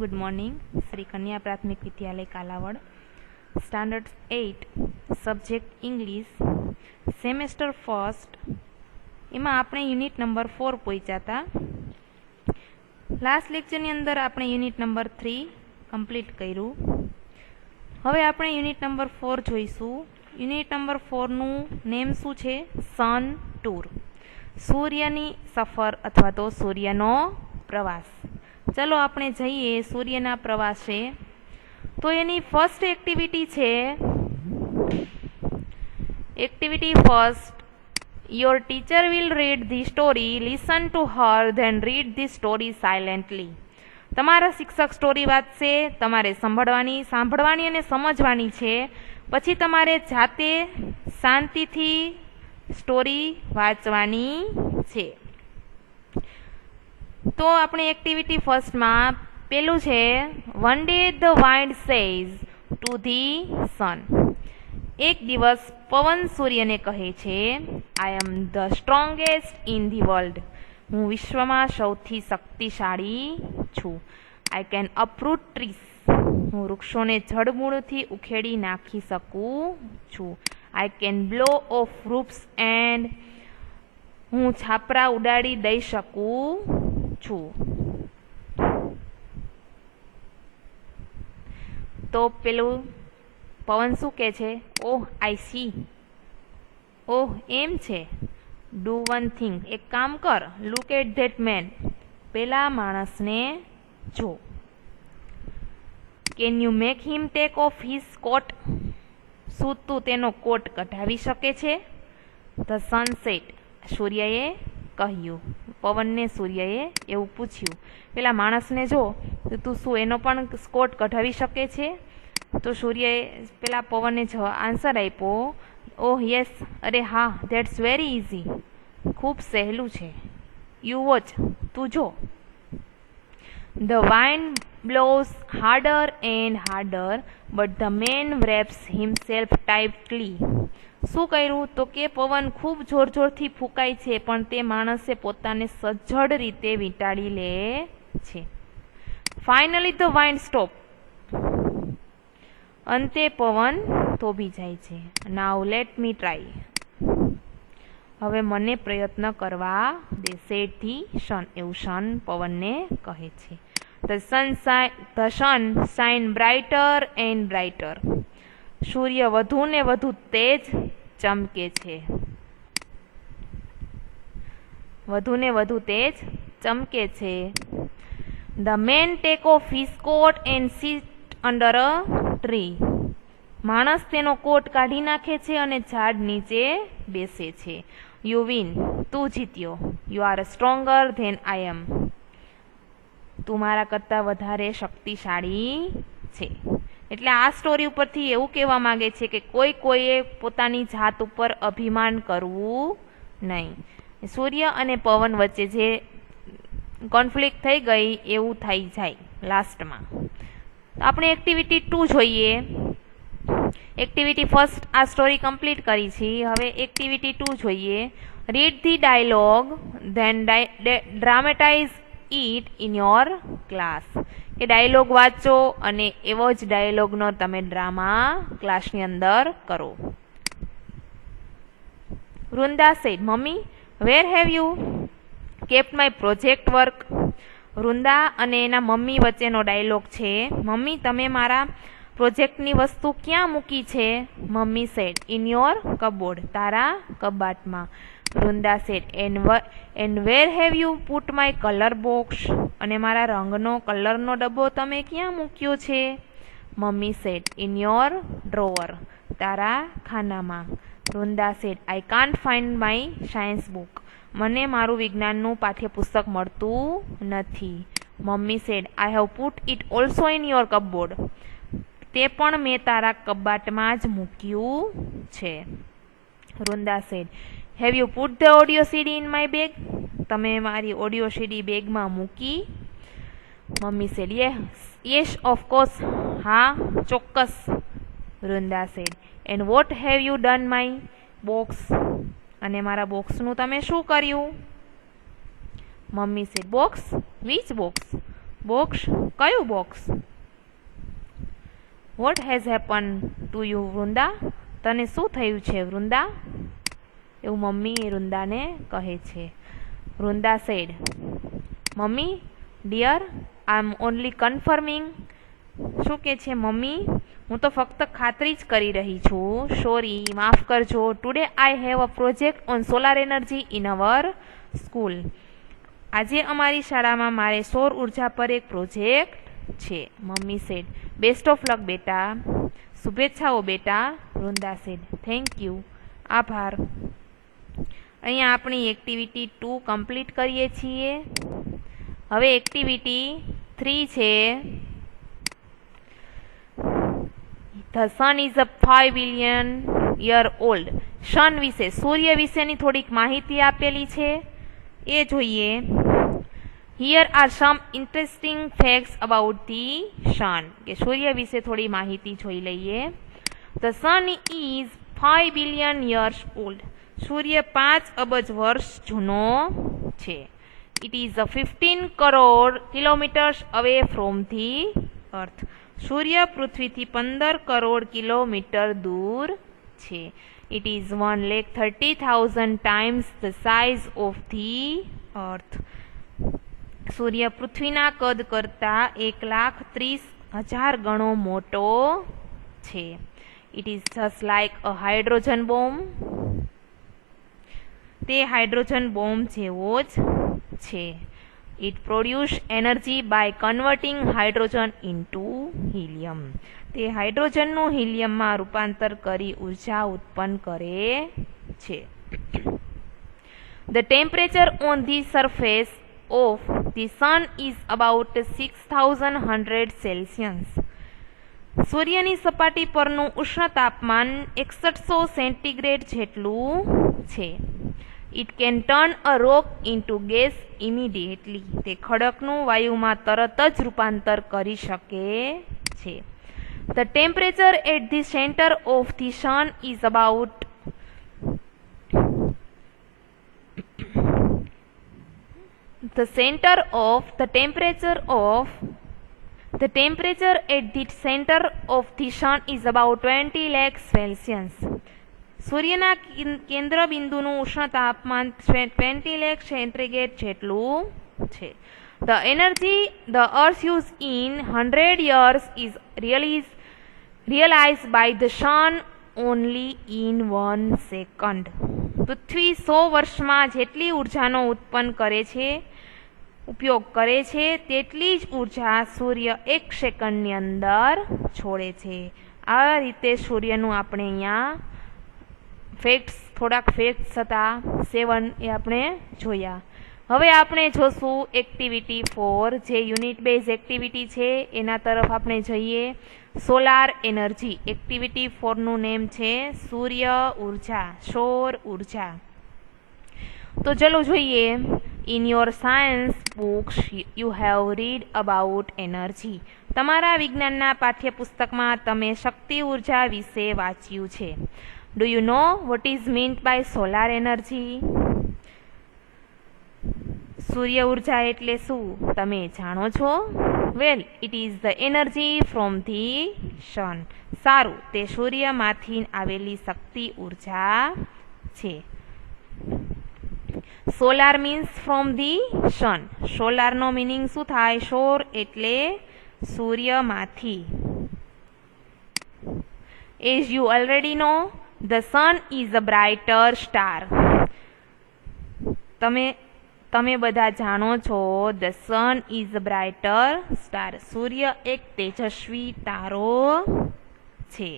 Good morning. Shri कन्या प्राथमिक विद्यालय Kalavad, standard 8, subject English, semester first. एमां आपणे यूनिट नंबर 4 पहोंच्या था। लास्ट लेक्चरनी अंदर आपणे यूनिट नंबर 3 कम्प्लीट कर्युं। हवे आपणे यूनिट नंबर 4 जोईशुं। यूनिट नंबर 4 નું નેમ શું છે? સન ટૂર, સૂર્યની સફર અથવા તો સૂર્યનો પ્રવાસ। ચલો આપણે જઈએ સૂર્યના પ્રવાસે। તો એની ફર્સ્ટ એક્ટિવિટી છે, activity first, your teacher will read the story, listen to her, than read the story silently. તમારા શિક્ષક સ્ટોરી વાંચશે, તમારે સાંભળવાની અને સમજવાની છે। પછી તમારે જાતે શાંતિથી સ્ટોરી વાંચવાની છે। તો આપણે એક્ટિવિટી ફર્સ્ટમાં પેલું છે, one day the wind says to the sun. એક દિવસ પવન સૂર્યને કહે છે, I am the strongest in the world, હું વિશ્વમાં સૌથી શક્તિશાળી છું। આઈ કેન અપરૂટ ટ્રીસ, હું વૃક્ષોને જડમૂળથી ઉખેડી નાખી શકું છું। I can blow off roofs and, હું છાપરા ઉડાડી દઈ શકું છું। તો પેલું પવન શું કહે છે? ઓહ આઈ સી, ઓહ એમ છે। ડુ વન થિંગ, એક કામ કર, લુક એટ ધેટ મેન, પેલા માણસને જો। Can you make him take off his coat, શું તું તેનો કોટ કઢાવી શકે છે? ધ સનસેટ, સૂર્યએ કહ્યું। પવનને સૂર્યએ એવું પૂછ્યું, પેલા માણસને જો, તું શું એનો પણ કોટ કઢાવી શકે છે? તો સૂર્યએ પેલા પવને આન્સર આપ્યો, ઓહ યસ, અરે હા, ધેટ્સ વેરી ઇઝી, ખૂબ સહેલું છે। યુ વોચ, તું જો। The wind blows harder and harder, but the man wraps himself tightly। શું કર્યું? તો કે પવન ખૂબ જોર જોરથી ફૂંકાય છે, પણ તે માણસે પોતાને સજ્જડ રીતે વીંટાળી લે છે। ફાઇનલી ધ વાઇન્ડ સ્ટોપ, અંતે પવન થોભી જાય છે। નાઉ લેટ મી ટ્રાય, હવે મને પ્રયત્ન કરવા દે, સેડ ધી સન, એવું સન પવનને કહે છે। The sun shine brighter and brighter, સૂર્ય વધુ ને વધુ તેજ ચમકે છે, વધુ ને વધુ તેજ ચમકે છે। The man take off his coat and sit under a tree, માણસ તેનો કોટ કાઢી નાખે છે અને ઝાડ નીચે બેસે છે। યુ વિન, તું જીત્યો। You are stronger than I am, તું મારા કરતાં વધારે શક્તિશાળી છે। એટલે આ સ્ટોરી ઉપરથી એવું કહેવા માંગે છે કે કોઈએ પોતાની જાત ઉપર અભિમાન કરવું નહીં। સૂર્ય અને પવન વચ્ચે જે કોન્ફ્લિક્ટ થઈ ગઈ એવું થઈ જાય લાસ્ટમાં। આપણે એક્ટિવિટી 2 જોઈએ। એક્ટિવિટી ફર્સ્ટ આ સ્ટોરી કમ્પ્લીટ કરી છે, હવે એક્ટિવિટી 2 જોઈએ। Read the dialogue, then dramatise it in your class, કે ડાયલોગ વાંચો અને એવો જ ડાયલોગનો તમે ડ્રામા ક્લાસની અંદર કરો। Vrinda said, mummy where have you kept my project work. Vrinda અને એના મમ્મી વચ્ચેનો ડાયલોગ છે, મમ્મી તમે મારા પ્રોજેક્ટની વસ્તુ ક્યાં મૂકી છે? Mummy said, in your cupboard, તારા કબાટમાં। Vrinda said, and where have you put my colour box, અને મારા રંગનો કલરનો ડબ્બો તમે ક્યાં મૂક્યો છે? Mummy said, in your drawer, તારા ખાનામાં। Vrinda said, I can't find my science book, મને મારું વિજ્ઞાનનું પાઠ્યપુસ્તક મળતું નથી। Mummy said, I have put it also in your cupboard, તે પણ મેં તારા કબાટમાં જ મૂક્યું છે। Vrinda sad, have you put the audio CD in my bag, તમે મારી ઓડિયો સીડી બેગમાં મૂકી? મમ્મી સેડ, યસ ઓફકોર્સ, હા ચોક્કસ। Vrinda said, and what have you done my box, અને મારા બોક્સનું તમે શું કર્યું? Mummy said, box? Which box? Box? કયું box? What has happen to you Vrinda? તને શું થયું છે વૃંદા? એવું મમ્મી વૃંદાને કહે છે. Vrinda said, mummy dear, I am only confirming. શું કે છે મમ્મી? હું તો ફક્ત ખાતરી જ કરી રહી છું. સોરી, માફ કરજો. Today I have a project on solar energy in our school. આજે અમારી શાળામાં મારે સૌર ઉર્જા પર એક પ્રોજેક્ટ છે. Mummy said, best of luck બેટા. શુભેચ્છાઓ બેટા. વૃંદા સેડ, થેન્ક યુ, આભાર. અહીંયા આપણી એક્ટિવિટી 2 કમ્પ્લીટ કરીએ છીએ. હવે એક્ટિવિટી 3 છે. The sun is a 5 billion year old. Sun વિશે, સૂર્ય વિશેની થોડીક માહિતી આપેલી છે, એ જોઈએ. Here are some interesting facts about the sun. કે સૂર્ય વિશે થોડી માહિતી જોઈ લઈએ. The sun is 5 billion years old. સૂર્ય 5 અબજ વર્ષ જૂનો છે. It is 15 crore kilometres away from the earth. સૂર્ય પૃથ્વીથી 15 કરોડ કિલોમીટર દૂર છે. It is 1,30,000 times the size of the earth. સૂર્ય પૃથ્વીના કદ કરતાં 1,30,000 ગણો મોટો છે. It is just like a hydrogen bomb. તે હાઇડ્રોજન બોમ્બ જેવો જ છે. It produce energy by converting hydrogen into helium. તે હાઇડ્રોજનનું હિલિયમમાં રૂપાંતર કરી ઉર્જા ઉત્પન્ન કરે છે. The temperature on the surface of the sun is about 6,100 Celsius. સૂર્યની સપાટી પરનું ઉષ્ણ તાપમાન 6100 સેન્ટીગ્રેડ જેટલું છે. It can turn a rock into gas immediately. તે ખડકનું વાયુમાં તરત જ રૂપાંતર કરી શકે છે. The temperature at the centre of the sun is about the temperature at the center of the sun is about 20 lakh Celsius. સૂર્યના કેન્દ્ર બિંદુનું ઉષ્ણ તાપમાન 20 લાખ સેન્ટીગ્રેડ જેટલું છે. The energy the earth used in 100 years is realized by the sun only in 1 second. પૃથ્વી 100 વર્ષમાં જેટલી ઉર્જાનો ઉત્પન્ન કરે છે, ઉપયોગ કરે છે, તેટલી જ ઉર્જા સૂર્ય 1 સેકન્ડની અંદર છોડે છે. આ રીતે સૂર્યનું આપણે અહીંયા થોડાક ફેક્ટ્સ હતા 7 એ આપણે જોયા. હવે આપણે જોશું એક્ટિવિટી 4, જે યુનિટ બેઝ એક્ટિવિટી છે એના તરફ આપણે જઈએ. Solar energy. એક્ટિવિટી 4નું નેમ છે સૂર્ય ઉર્જા, સૌર ઉર્જા. તો ચલો જોઈએ. In your science books you have read about energy. તમારા વિજ્ઞાનના પાઠ્યપુસ્તકમાં તમે શક્તિ ઉર્જા વિશે વાંચ્યું છે. Do you know what is meant by solar energy? સૂર્ય ઉર્જા એટલે શું તમે જાણો છો? Well, it is the energy from the sun. સારું, તે સૂર્યમાંથી આવેલી શક્તિ ઉર્જા છે. સોલાર મીન્સ ફ્રોમ ધી સન. સોલારનો મિનિંગ શું થાય? સૌર એટલે સૂર્યમાંથી. As you already know, the sun is a brighter star. તમે બધા જાણો છો the sun is a brighter star. સૂર્ય એક તેજસ્વી તારો છે.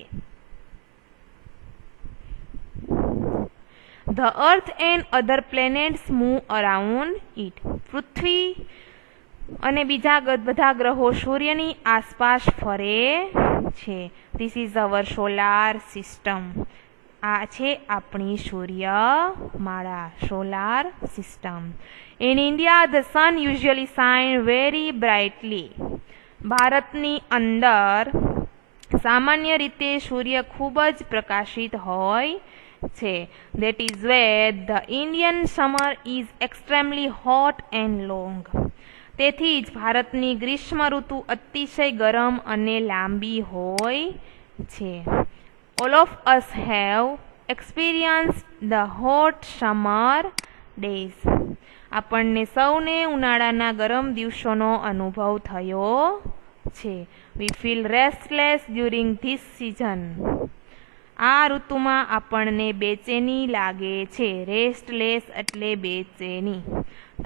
The earth and other planets move around it. પૃથ્વી અને બીજા બધા ગ્રહો સૂર્યની આસપાસ ફરે છે. This is our solar system. આ છે આપણી સૂર્યમાળા, solar system. In India, the sun usually shines very brightly. ભારતની અંદર સામાન્ય રીતે સૂર્ય ખૂબ જ પ્રકાશિત હોય છે. That is why the Indian summer is extremely hot and long. તેથી જ ભારતની ગ્રીષ્મ ઋતુ અતિશય ગરમ અને લાંબી હોય છે. All of us have experienced the hot summer days. આપણને સૌને ઉનાળાના ગરમ દિવસોનો અનુભવ થયો છે. We feel restless during this season. આ ઋતુમાં આપણને બેચેની લાગે છે. રેસ્ટલેસ એટલે બેચેની.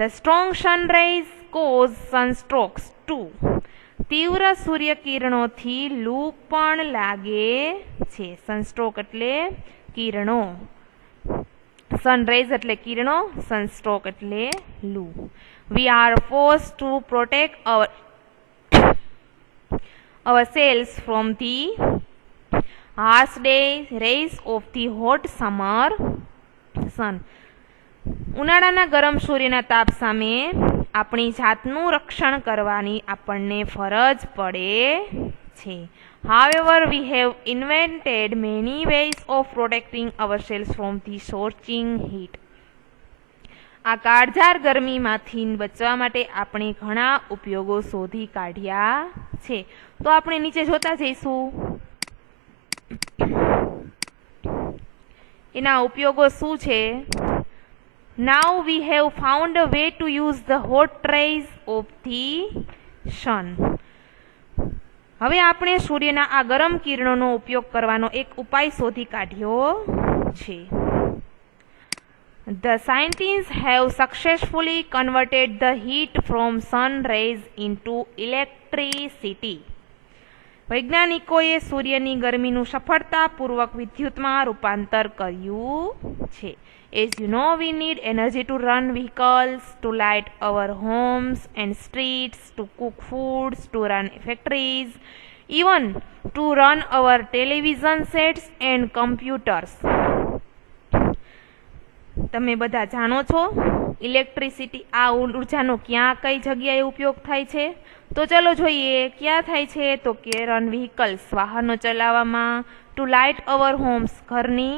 The strong sun rays cause sunstrokes too. તીવ્ર સૂર્યકિરણોથી લૂ પણ લાગે છે. સનસ્ટ્રોક એટલે કિરણો. સનરેઝ એટલે કિરણો, સનસ્ટ્રોક એટલે લૂ. We are forced to protect ourselves from the harsh rays of the hot summer sun. ઉનાળાના ગરમ સૂર્યના તાપ સામે આપણી જાતનું રક્ષણ કરવાની આપણને ફરજ પડે છે. However, we have invented many ways of protecting ourselves from the scorching heat. આ કાળઝાળ ગરમીમાંથી બચવા માટે આપણે ઘણા ઉપયોગો શોધી કાઢ્યા છે. તો આપણે નીચે જોતા જઈશું. એના ઉપયોગો શું છે? Now we have found a way to use the hot rays of the sun. હવે આપણે સૂર્યના આ ગરમ કિરણોનો ઉપયોગ કરવાનો એક ઉપાય શોધી કાઢ્યો છે. The scientists have successfully converted the heat from sun rays into electricity. વૈજ્ઞાનિકોએ સૂર્યની ગરમીનું સફળતાપૂર્વક વિદ્યુતમાં રૂપાંતર કર્યું છે. As you know, we need energy to run vehicles, to light our homes and streets, to cook foods, to run factories, even to run our television sets and computers. તમે બધા જાણો છો ઇલેક્ટ્રિસિટી, આ ઉર્જાનો ક્યાં કઈ જગ્યાએ ઉપયોગ થાય છે? તો ચલો જોઈએ ક્યાં થાય છે. તો કે રન વ્હીકલ્સ, વાહનો ચલાવવામાં, ટુ લાઇટ અવર હોમ્સ, ઘરની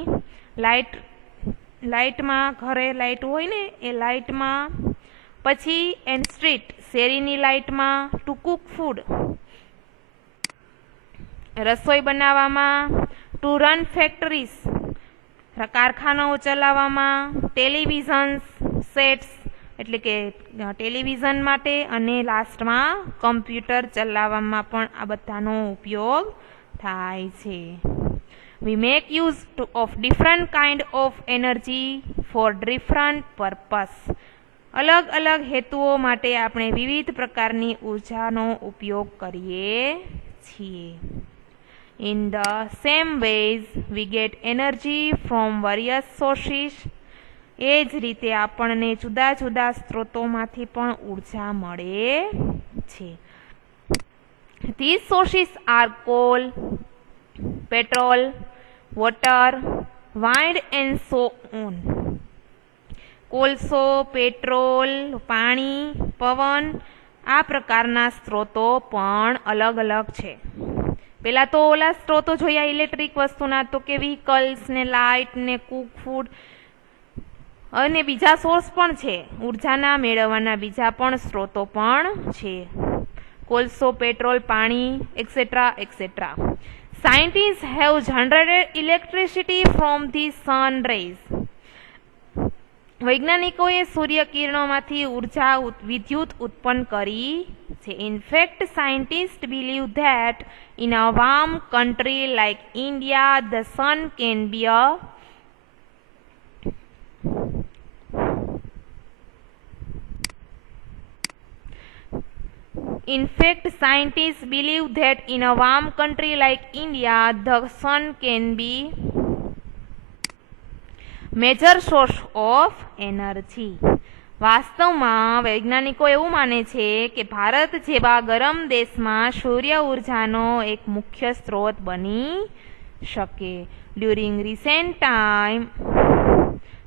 લાઇટમાં, ઘરે લાઇટ હોય ને એ લાઇટમાં, પછી એન્ડ સ્ટ્રીટ, શેરીની લાઇટમાં, ટુ કુક ફૂડ, રસોઈ બનાવવામાં, ટુ રન ફેક્ટરીઝ, કારખાનાઓ ચલાવવામાં, ટેલિવિઝન સેટ્સ એટલે કે ટેલિવિઝન માટે, અને લાસ્ટમાં કમ્પ્યુટર ચલાવવામાં પણ આ બધાનો ઉપયોગ થાય છે. We make use of different kind of energy for different purpose. અલગ અલગ હેતુઓ માટે આપણે વિવિધ પ્રકારની ઉર્જાનો ઉપયોગ કરીએ છીએ. In the same ways, we get energy from various sources. એ જ રીતે આપણને જુદા જુદા સ્ત્રોતોમાંથી પણ ઉર્જા મળે છે. These sources are coal, petrol, water, wind and so on. કોલસો, પેટ્રોલ, પાણી, પવન, આ પ્રકારના સ્ત્રોતો પણ અલગ અલગ છે. પેલા તો ઓલા સ્ત્રોતો જોયા ઇલેક્ટ્રિક વસ્તુના, તો કે વ્હીકલ્સ ને લાઇટ ને કુક ફૂડ, અને બીજા સોર્સ પણ છે ઉર્જાના મેળવવાના, બીજા પણ સ્ત્રોતો પણ છે. કોલસો, પેટ્રોલ, પાણી, et cetera et cetera. Scientists have generated electricity from the sun rays. વૈજ્ઞાનિકોએ સૂર્યકિરણોમાંથી ઉર્જા વિદ્યુત ઉત્પન્ન કરી છે. In fact, scientists believe that in a warm country like India, the sun can be a In fact, scientists believe that in a warm country like India, the sun can be major source of energy. વાસ્તવમાં વૈજ્ઞાનિકો એવું માને છે કે ભારત જેવા ગરમ દેશમાં સૂર્ય ઉર્જાનો એક મુખ્ય સ્ત્રોત બની શકે. ડ્યુરિંગ રિસેન્ટ ટાઈમ,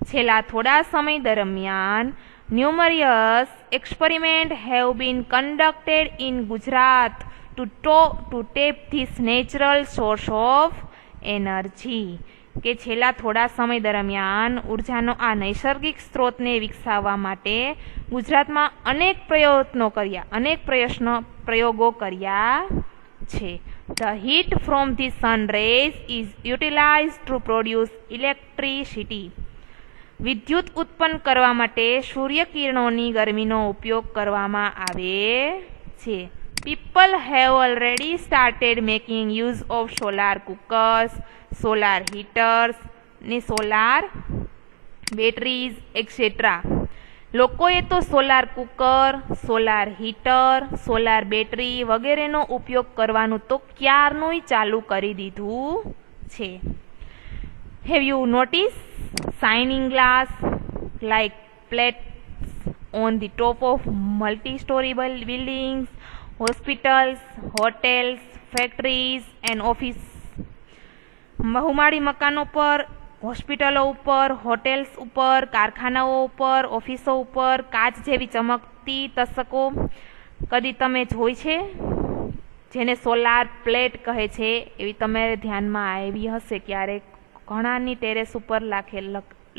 છેલ્લા થોડા સમય દરમિયાન, numerous experiments have been conducted in Gujarat to tap this natural source of energy. કે છેલ્લા થોડા સમય દરમિયાન ઉર્જાનો આ નૈસર્ગિક સ્ત્રોતને વિકસાવવા માટે ગુજરાતમાં અનેક પ્રયોગો કર્યા છે. The heat from the sun rays is utilized to produce electricity. વિદ્યુત ઉત્પન્ન કરવા માટે સૂર્યકિરણોની ગરમીનો ઉપયોગ કરવામાં આવે છે. People have already started making use of solar cookers, solar heaters, solar batteries, etc. લોકોએ તો solar cooker, solar heater, solar battery વગેરેનો ઉપયોગ કરવાનું તો ક્યારનુંય ચાલુ કરી દીધું છે. Have you noticed shining glass like plates on the top of multi-story buildings, hospitals, hotels, factories and offices? બહુમાળી મકાનો પર, હોસ્પિટલો ઉપર, હોટેલ્સ ઉપર, કારખાનાઓ ઉપર, ઓફિસો ઉપર કાચ જેવી ચમકતી તસ્તકો કદી તમે જોઈ છે? જેને સોલાર પ્લેટ કહે છે, એવી તમારે ધ્યાનમાં આવી હશે ક્યારેક. ઘણાની ટેરેસ ઉપર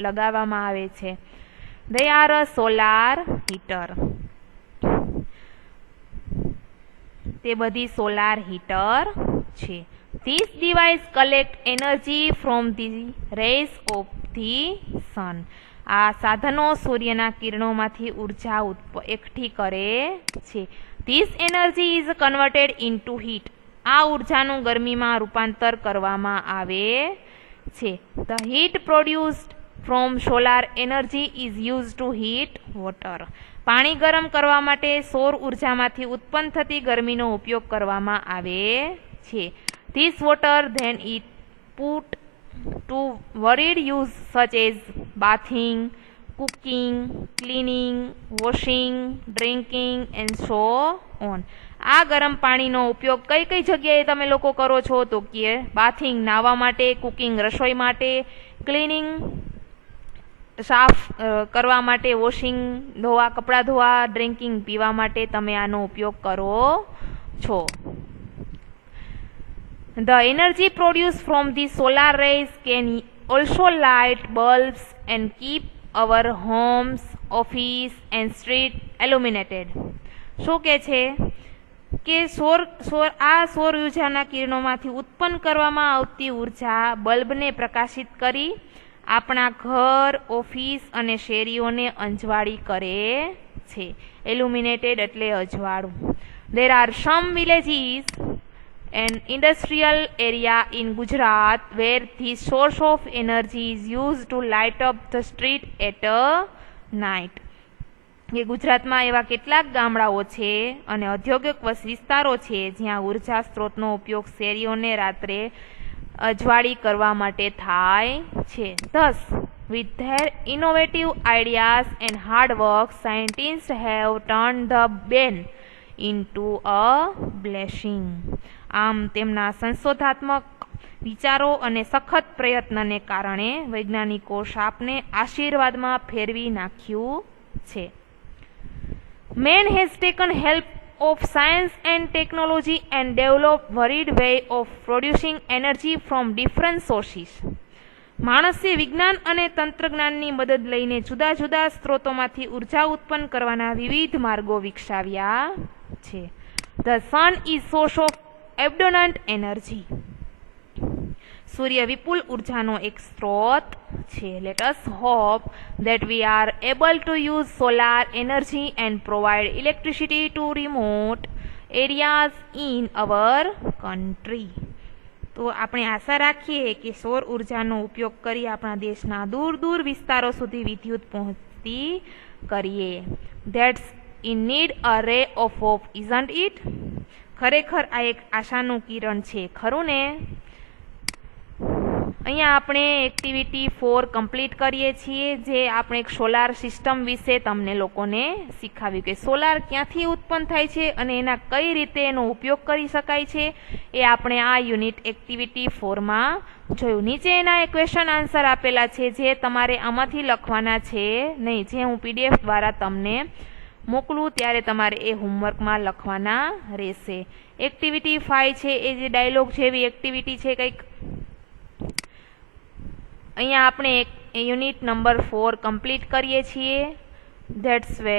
લગાવવામાં આવે છે. They are a solar heater. તે બધી સોલાર હીટર છે. This device collect energy from the rays of the sun. આ સાધનો સૂર્યના કિરણોમાંથી ઉર્જા એકઠી કરે છે. This energy is converted into heat. આ ઉર્જાનું ગરમીમાં રૂપાંતર કરવામાં આવે છે. The heat produced from solar energy is used to heat water. પાણી ગરમ કરવા માટે સૌર ઉર્જામાંથી ઉત્પન્ન થતી ગરમીનો ઉપયોગ કરવામાં આવે છે. This water then is put to varied use such as bathing, cooking, cleaning, washing, drinking and so on. આ ગરમ પાણીનો ઉપયોગ કઈ કઈ જગ્યાએ તમે લોકો કરો છો? તો કે બાથિંગ નાહવા માટે, કુકિંગ રસોઈ માટે, ક્લીનિંગ સાફ કરવા માટે, વોશિંગ ધોવા કપડાં ધોવા, ડ્રિંકિંગ પીવા માટે તમે આનો ઉપયોગ કરો છો. The energy produced from the solar rays can also light bulbs and keep our homes, office and street illuminated. શું કે છે કે આ સૌર ઉર્જાના કિરણોમાંથી ઉત્પન્ન કરવામાં આવતી ઉર્જા બલ્બને પ્રકાશિત કરી આપણા ઘર, ઓફિસ અને શેરીઓને અંજવાળી કરે છે. Illuminated એટલે અજવાળું. There are some villages an industrial area in Gujarat where the source of energy is used to light up the street at night. એ ગુજરાતમાં એવા કેટલાક ગામડાઓ છે અને ઔદ્યોગિક વિસ્તારો છે જ્યાં ઉર્જા સ્ત્રોતનો ઉપયોગ શેરીઓને રાત્રે અજવાળી કરવા માટે થાય છે. Thus, with their innovative ideas and hard work, scientists have turned the ban into a blessing. આમ તેમના સંશોધાત્મક વિચારો અને સખત પ્રયત્નને કારણે વૈજ્ઞાનિકો શાપને આશીર્વાદમાં ફેરવી નાખ્યું છે. Man has taken help of science and technology and developed varied way of producing energy from different sources. માણસે વિજ્ઞાન અને તંત્રજ્ઞાનની મદદ લઈને જુદા જુદા સ્ત્રોતોમાંથી ઉર્જા ઉત્પન્ન કરવાના વિવિધ માર્ગો વિકસાવ્યા છે. The sun is source of abundant energy. સૂર્ય વિપુલ ઉર્જાનો એક સ્ત્રોત છે. Let us hope that we are able to use solar energy and provide electricity to remote areas in our country. તો આપણે આશા રાખીએ કે સૌર ઉર્જાનો ઉપયોગ કરી આપણા દેશના દૂર દૂર વિસ્તારો સુધી વિદ્યુત પહોંચતી કરીએ. That's indeed a ray of hope, isn't it? ખરેખર આ એક આશાનું કિરણ છે, ખરું ને? અહીંયા આપણે એક્ટિવિટી 4 કમ્પ્લીટ કરીએ છીએ, જે આપણે એક સોલાર સિસ્ટમ વિશે તમને લોકોને શીખવ્યું કે સોલાર ક્યાંથી ઉત્પન્ન થાય છે અને એના કઈ રીતે એનો ઉપયોગ કરી શકાય છે, એ આપણે આ યુનિટ એક્ટિવિટી 4માં જોયું. નીચે એના ક્વેશ્ચન આન્સર આપેલા છે, જે તમારે આમાંથી લખવાના છે નહીં. જે હું PDF દ્વારા તમને મોકલું ત્યારે તમારે એ હોમવર્કમાં લખવાના રહેશે. એક્ટિવિટી 5 છે એ જે ડાયલોગ જેવી એક્ટિવિટી છે, કંઈક અહીંયા આપણે યુનિટ નંબર 4 કમ્પ્લીટ કરીએ છીએ. That's way.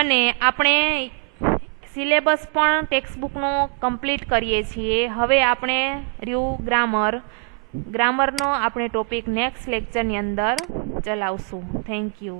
અને આપણે સિલેબસ પણ ટેક્સ્ટબુકનો કમ્પ્લીટ કરીએ છીએ. હવે આપણે ગ્રામરનો આપણે ટોપિક નેક્સ્ટ લેક્ચરની અંદર ચલાવશું. Thank you.